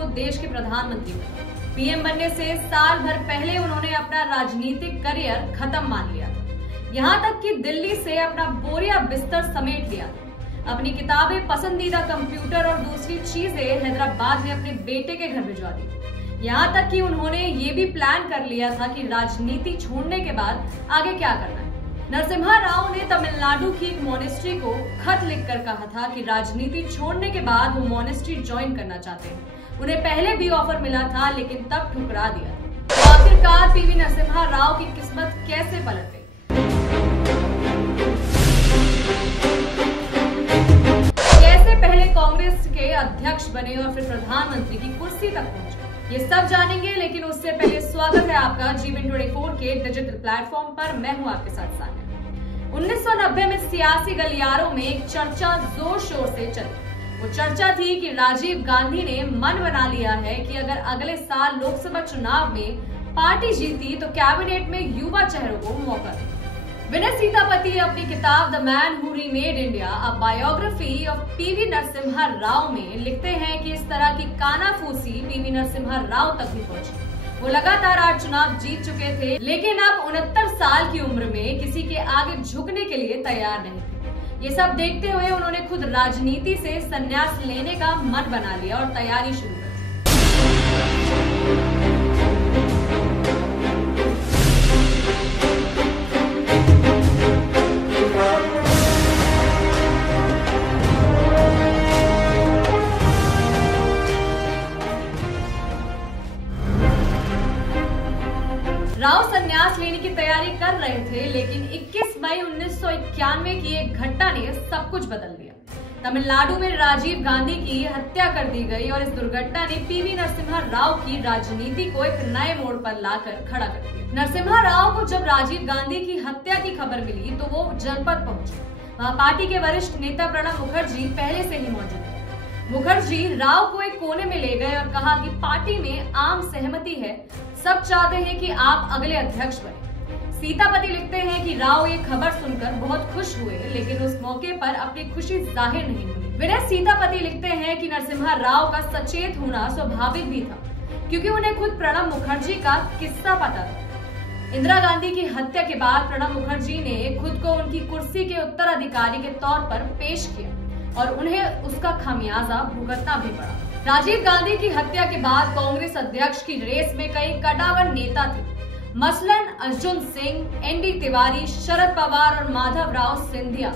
को देश के प्रधानमंत्री बने। पीएम बनने से साल भर पहले उन्होंने अपना राजनीतिक करियर खत्म मान लिया था। यहाँ तक कि दिल्ली से अपना बोरिया बिस्तर समेट लिया था। अपनी किताबें, पसंदीदा कंप्यूटर और दूसरी चीजें हैदराबाद में अपने बेटे के घर भिजवा दी। यहाँ तक कि उन्होंने ये भी प्लान कर लिया था कि राजनीति छोड़ने के बाद आगे क्या करना है। नरसिम्हा राव ने तमिलनाडु की एक मॉनेस्ट्री को खत लिखकर कहा था कि राजनीति छोड़ने के बाद वो मॉनेस्ट्री ज्वाइन करना चाहते हैं। उन्हें पहले भी ऑफर मिला था लेकिन तब ठुकरा दिया। तो आखिरकार पीवी नरसिम्हा राव की किस्मत कैसे पलट गई? कैसे पहले कांग्रेस के अध्यक्ष बने और फिर प्रधानमंत्री की कुर्सी तक पहुंचे, ये सब जानेंगे। लेकिन उससे पहले स्वागत है आपका जीवन 24 के डिजिटल प्लेटफॉर्म पर। मैं हूं आपके साथ सानिया। 1990 में सियासी गलियारों में एक चर्चा जोर शोर से चली। वो चर्चा थी कि राजीव गांधी ने मन बना लिया है कि अगर अगले साल लोकसभा चुनाव में पार्टी जीती तो कैबिनेट में युवा चेहरों को मौका दे। विनय सीतापति अपनी किताब the man who remade India, a biography of PV Narasimha Rao में लिखते हैं कि इस तरह की कानाफूसी पीवी नरसिम्हा राव तक भी पहुंची। वो लगातार 8 चुनाव जीत चुके थे, लेकिन अब 69 साल की उम्र में किसी के आगे झुकने के लिए तैयार नहीं थे। ये सब देखते हुए उन्होंने खुद राजनीति से संन्यास लेने का मन बना लिया और तैयारी शुरू कर दी। राव संन्यास लेने की तैयारी कर रहे थे, लेकिन 21 मई 1991 की एक घटना ने सब कुछ बदल दिया। तमिलनाडु में राजीव गांधी की हत्या कर दी गई और इस दुर्घटना ने पीवी नरसिम्हा राव की राजनीति को एक नए मोड़ पर लाकर खड़ा कर दिया। नरसिम्हा राव को जब राजीव गांधी की हत्या की खबर मिली तो वो जनपद पहुंचे। वहां पार्टी के वरिष्ठ नेता प्रणब मुखर्जी पहले से ही मौजूद थे। मुखर्जी राव को एक कोने में ले गए और कहा कि पार्टी में आम सहमति है, सब चाहते हैं कि आप अगले अध्यक्ष बने। सीतापति लिखते हैं कि राव ये खबर सुनकर बहुत खुश हुए, लेकिन उस मौके पर अपनी खुशी जाहिर नहीं हुई। विनय सीतापति लिखते हैं कि नरसिम्हा राव का सचेत होना स्वाभाविक भी था, क्योंकि उन्हें खुद प्रणब मुखर्जी का किस्सा पता था। इंदिरा गांधी की हत्या के बाद प्रणब मुखर्जी ने खुद को उनकी कुर्सी के उत्तराधिकारी के तौर पर पेश किया और उन्हें उसका खामियाजा भुगतना भी पड़ा। राजीव गांधी की हत्या के बाद कांग्रेस अध्यक्ष की रेस में कई कटावर नेता थे, मसलन अर्जुन सिंह, एनडी तिवारी, शरद पवार और माधवराव सिंधिया।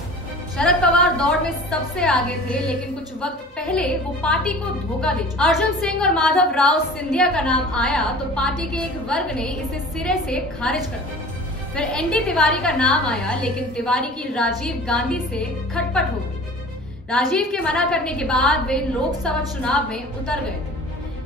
शरद पवार दौड़ में सबसे आगे थे, लेकिन कुछ वक्त पहले वो पार्टी को धोखा दे चुके। अर्जुन सिंह और माधवराव सिंधिया का नाम आया तो पार्टी के एक वर्ग ने इसे सिरे से खारिज कर दिया। फिर एनडी तिवारी का नाम आया, लेकिन तिवारी की राजीव गांधी से खटपट हो गई। राजीव के मना करने के बाद वे लोकसभा चुनाव में उतर गए थे।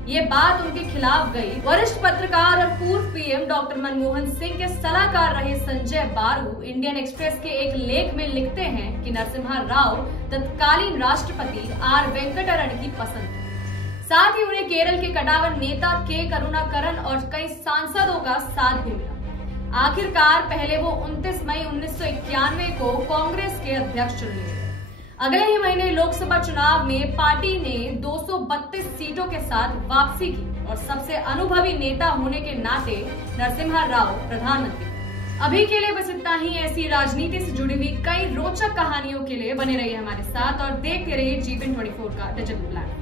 ये बात उनके खिलाफ गई। वरिष्ठ पत्रकार और पूर्व पीएम डॉक्टर मनमोहन सिंह के सलाहकार रहे संजय बारू इंडियन एक्सप्रेस के एक लेख में लिखते हैं कि नरसिम्हा राव तत्कालीन राष्ट्रपति आर वेंकटरमण की पसंद थी। साथ ही उन्हें केरल के कटावर नेता के करुणाकरन और कई सांसदों का साथ भी मिला। आखिरकार पहले वो 29 मई 1991 को कांग्रेस के अध्यक्ष चुने गए। अगले ही महीने लोकसभा चुनाव में पार्टी ने 232 सीटों के साथ वापसी की और सबसे अनुभवी नेता होने के नाते नरसिम्हा राव प्रधानमंत्री। अभी के लिए बस इतना ही। ऐसी राजनीति से जुड़ी हुई कई रोचक कहानियों के लिए बने रहिए हमारे साथ और देखते रहिए जीवन 24 का डिजिटल प्लेटफॉर्म।